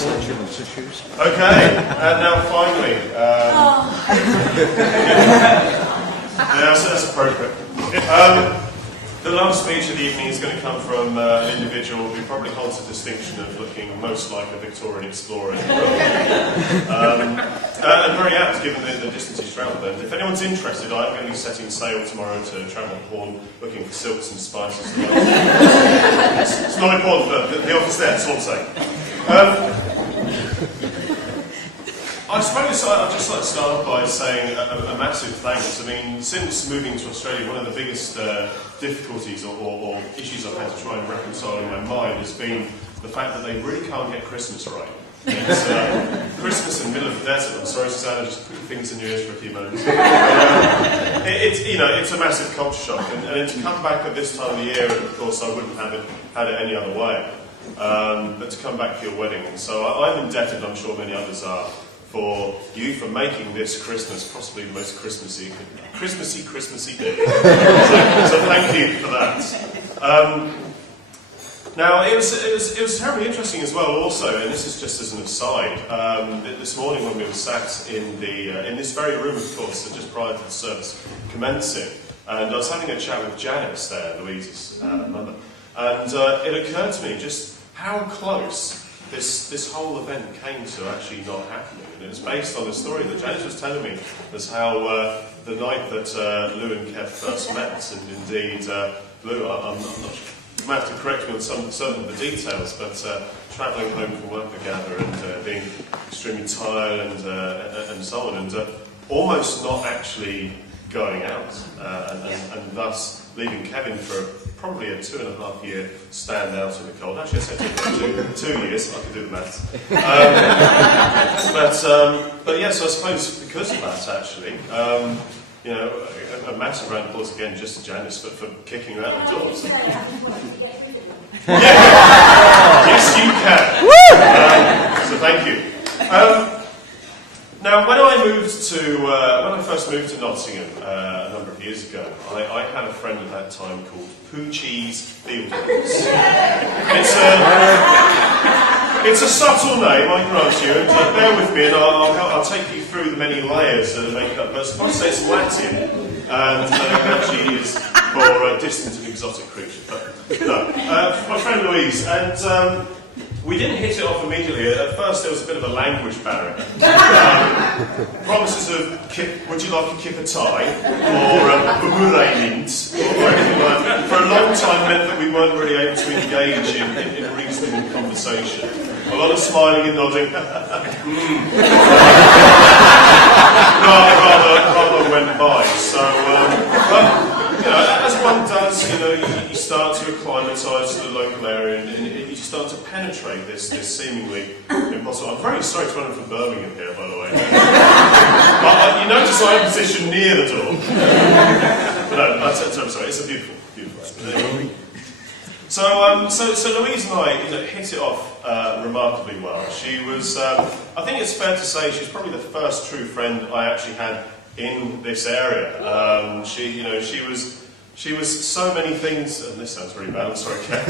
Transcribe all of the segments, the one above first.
Okay, and now finally, that's appropriate. The last speech of the evening is going to come from an individual who probably holds the distinction of looking most like a Victorian explorer in the world. And very apt given the distance he's travelled. And if anyone's interested, I'm going to be setting sail tomorrow to travel to Horn looking for silks and spices. It's not important, but the offer's there, that's all I'm saying. I suppose I'd just like to start off by saying a massive thanks. I mean, since moving to Australia, one of the biggest difficulties or issues I've had to try and reconcile in my mind has been the fact that they really can't get Christmas right. It's Christmas in the middle of the desert. I'm sorry, Susanna, just put your fingers in your ears for a few moments. It's a massive culture shock, and to come back at this time of the year, and of course I wouldn't have had it any other way, but to come back for your wedding. And so I'm indebted, I'm sure many others are, for you for making this Christmas possibly the most Christmassy day. So thank you for that. Now it was terribly interesting as well. Also, and this is just as an aside, this morning when we were sat in this very room, of course, just prior to the service commencing, and I was having a chat with Janice there, Louise's mother, and it occurred to me just how close this whole event came to actually not happening. And it was based on a story that Janice was telling me, as how the night that Lou and Kev first met, and indeed Lou, I'm not sure, you might have to correct me on some of the details, but travelling home from work together and being extremely tired and so on, and almost not actually going out, and thus leaving Kevin for probably a 2.5 year stand out in the cold. Actually, I said 2 years. I can do the maths. But yes, I suppose because of that, actually, a massive round of applause again just to Janice for kicking her out the door. So. Yes, you can. So thank you. Now, when I first moved to Nottingham a number of years ago, I had a friend at that time called Poochie's Fieldworks. It's a subtle name, I grant you, and bear with me, and I'll take you through the many layers that make up. But I say it's Latin, and it actually is for a distant and exotic creature. But no, my friend Louise, and we didn't hit it off immediately. At first, there was a bit of a language barrier. Promises of would you like a kipper tie, or boomerangings, or anything like that. For a long time meant that we weren't really able to engage in reasonable conversation. A lot of smiling and nodding. rather went by. So, as one does, you start to acclimatise to the local area, and you start to penetrate this seemingly impossible. I'm very sorry to anyone from Birmingham here, by the way. You notice I am positioned near the door. But no, I'm sorry. It's a beautiful area. So Louise and I hit it off remarkably well. She was, I think it's fair to say, she's probably the first true friend I actually had in this area. She was so many things, and this sounds really bad. I'm sorry, Kat.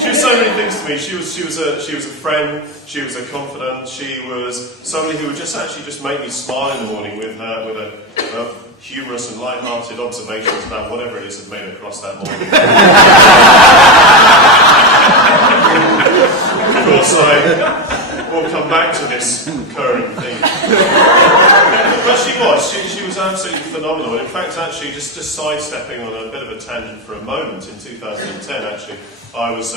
She was so many things to me. She was a friend. She was a confidant. She was somebody who would just make me smile in the morning with her humorous and light-hearted observations about whatever it is that made her cross that morning. Of course, I will come back to this recurring theme. But she was absolutely phenomenal. In fact, actually, just sidestepping on a bit of a tangent for a moment, in 2010, actually, I was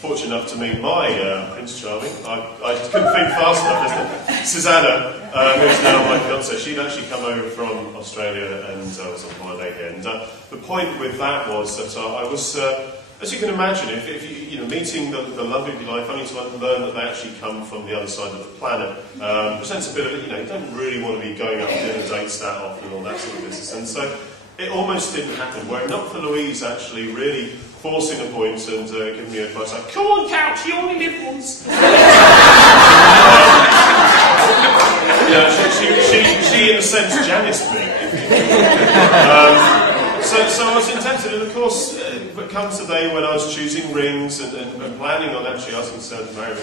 fortunate enough to meet my Prince Charming. I just couldn't think fast enough, isn't it? Susanna, who is now my fiancée, she'd actually come over from Australia and was on holiday here. And the point with that was that I was, as you can imagine, if you meeting the love of your life, only to learn that they actually come from the other side of the planet, presents a bit of, you don't really want to be going up dinner dates that often and all that sort of business. And so it almost didn't happen. Were it not for Louise actually really forcing a point and giving me advice like, come on, Couch, you only live once. She in a sense Janice me. So I was indebted, and of course, comes the day when I was choosing rings and planning on actually asking Sarah to marry me,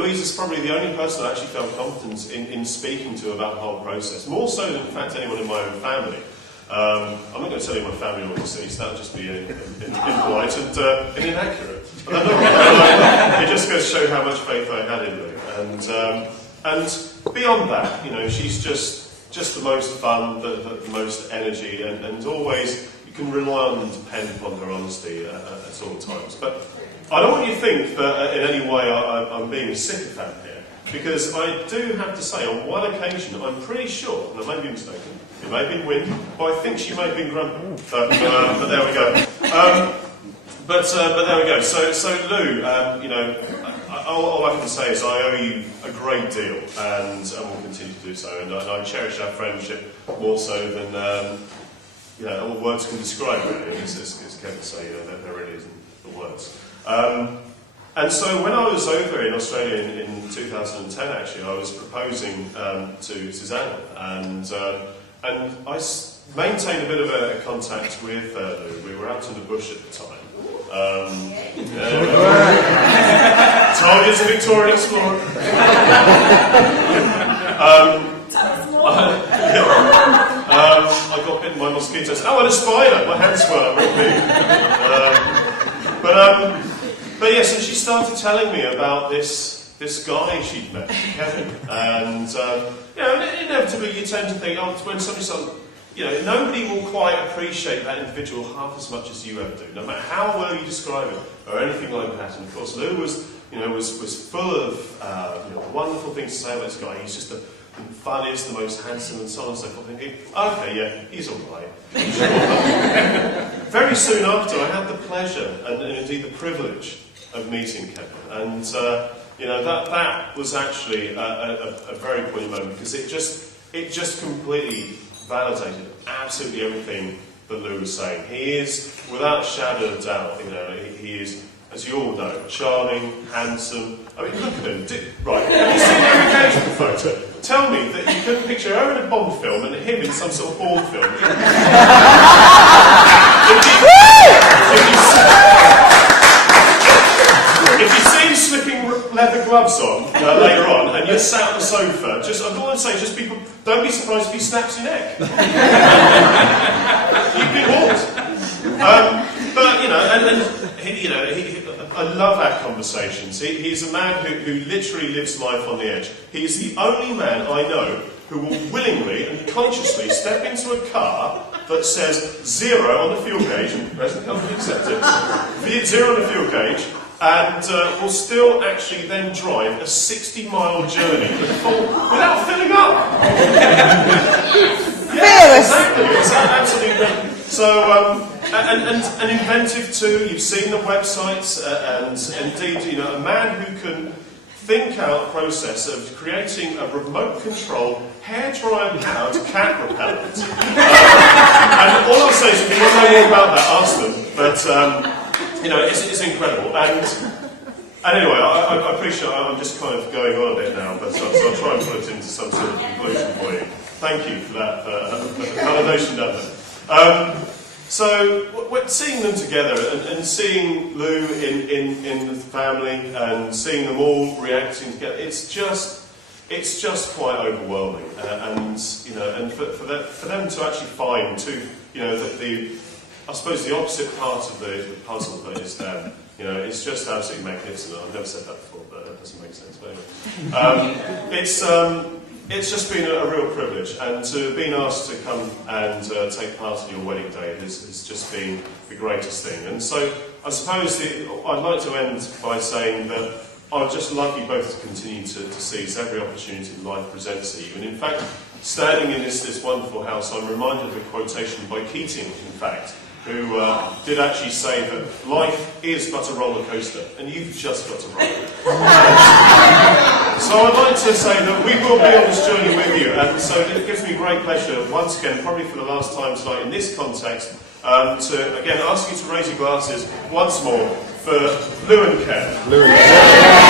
Louise is probably the only person I actually felt confident in speaking to about the whole process, more so than, in fact, anyone in my own family. I'm not going to tell you my family all deceased, that would just be impolite and inaccurate. It just goes to show how much faith I had in Lou. And beyond that, she's just the most fun, the most energy, and always you can rely on and depend upon her honesty at all times. But I don't want you to think that in any way I'm being a sycophant here, because I do have to say, on one occasion, I'm pretty sure, and I may be mistaken, it may have been wind, but I think she may have been grumpy. But there we go. But there we go. So Lou, all I can say is I owe you a great deal, and will continue to do so. And I cherish our friendship more so than all words can describe. Really, as Kevin say, there really isn't the words. And so when I was over in Australia in 2010, actually, I was proposing to Susanna, and I maintained a bit of a contact with Lou. We were out in the bush at the time. Told you it's a Victorian explorer. I got bitten by mosquitoes. Oh, and a spider! My hands swelled up real big. But yes, and she started telling me about this guy she'd met, Kevin, and inevitably you tend to think, when somebody starts, nobody will quite appreciate that individual half as much as you ever do, no matter how well you describe it or anything like that. And of course, Lou was full of wonderful things to say about this guy. He's just the funniest, the most handsome, and so on and so forth. Thinking, okay, yeah, he's all right. Very soon after, I had the pleasure and indeed the privilege of meeting Kevin, and that was actually a very poignant moment, because it just completely validated absolutely everything that Lou was saying. He is, without a shadow of doubt, he is, as you all know, charming, handsome. I mean, look at him. Right, have you seen the engagement photo? Tell me that you couldn't picture her in a Bond film and him in some sort of Bourne film. If you see him slipping leather gloves on later on, and you're sat on the sofa, I want to say, don't be surprised if he snaps your neck. You've been warned. I love our conversations. He's a man who literally lives life on the edge. He's the only man I know who will willingly and consciously step into a car that says 0 on the fuel gauge, and present company accepted, 0 on the fuel gauge, and will still actually then drive a 60-mile journey without filling up. Yes, exactly. It's absolutely. So, and inventive too. You've seen the websites, and indeed, a man who can think out a process of creating a remote control hairdryer powered cat repellent. And all I'll say is, if you want to know more about that, ask them. But it's incredible. And anyway, I appreciate I'm just kind of going on a bit now, but so I'll try and put it into some sort of conclusion for you. Thank you for that validation done there. So we're seeing them together and seeing Lou in the family and seeing them all reacting together, it's just quite overwhelming. And for them to actually find I suppose the opposite part of the puzzle that is them. It's just absolutely magnificent. I've never said that before, but that doesn't make sense. But anyway, it's just been a real privilege, and to being asked to come and take part in your wedding day has just been the greatest thing. And so I suppose I'd like to end by saying that I'd just like you both to continue to seize every opportunity life presents to you. And in fact, standing in this wonderful house, I'm reminded of a quotation by Keating, in fact, who did actually say that life is but a roller coaster, and you've just got to ride it. So I'd like to say that we will be on this journey with you, and so it gives me great pleasure, once again, probably for the last time tonight in this context, to again ask you to raise your glasses once more for Lou and Ken. Lou and Ken.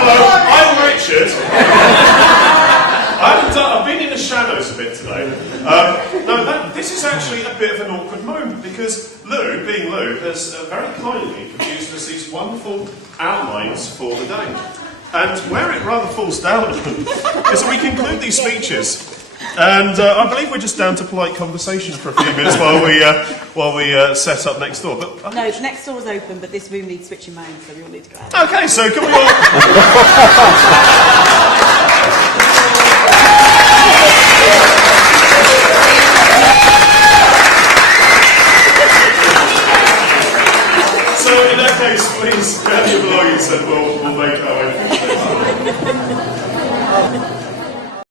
Hello, I'm Richard. I've been in the shadows a bit today. This is actually a bit of an awkward moment because Lou, being Lou, has very kindly produced us these wonderful outlines for the day. And where it rather falls down is that we conclude these speeches, and I believe we're just down to polite conversation for a few minutes while we set up next door. But no, next door's open, but this room needs switching mains, so we all need to go out. Okay, so can we all?